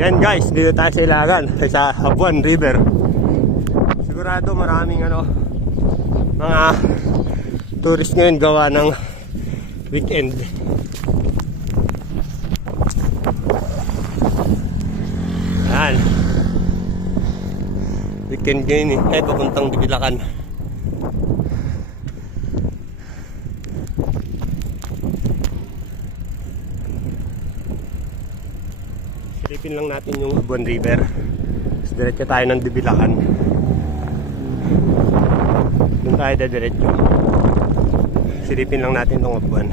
Yan guys, dito tayo sa Ilagan, sa Abuan River. Sigurado maraming mga tourist ngayon gawa ng weekend. Yan. Weekend ngayon papuntang Dibilacan. Silipin lang natin yung Abuan River. Tapos diretso tayo ng Dibilacan. Doon tayo diretso. Silipin lang natin itong Abuan.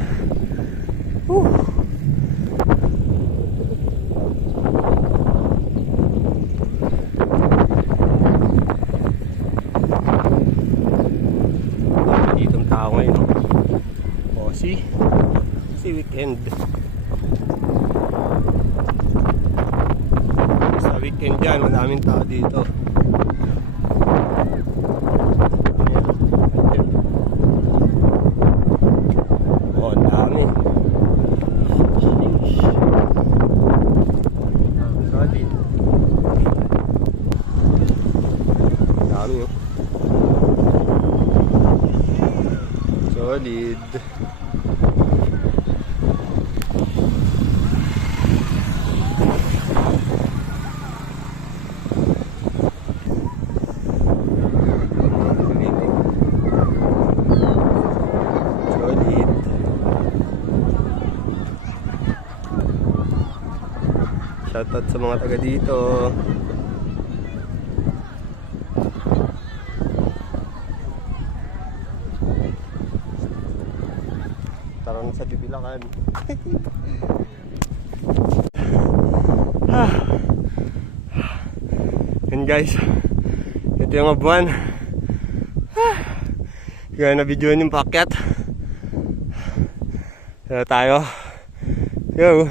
Ditong tao ngayon. See weekend. Weekend dyan, madaming tao dito. Oh, ang dami. Solid. Dami oh. Solid. Shoutout sa mga taga dito. Tara na sa Dibilacan. Yan guys, ito yung Abuan. Kaya na video yung paakyat. Kaya tayo. Go.